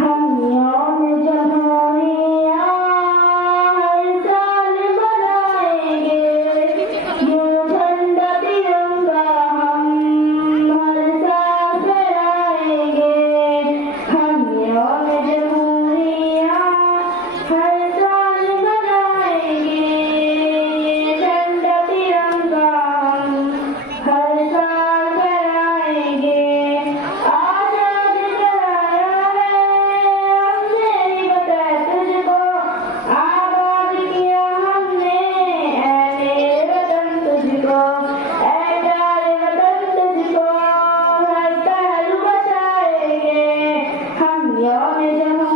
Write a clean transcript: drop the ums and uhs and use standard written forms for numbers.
हम यौम जमहूरिया हर साल मनाएंगे, ये झंडा तिरंगा हम हर साल फहराएंगे। हम यौम जमहूरिया हर साल मनाएंगे, ये झंडा तिरंगा हम हर साल फहराएंगे। आजाद कराया है हमने बताया तुझको, आबाद किया हमने ऐ मेरे वतन तुझको, ऐ प्यारे वतन तुझको हर पहलू बचाएंगे। हम यौम जमहूरिया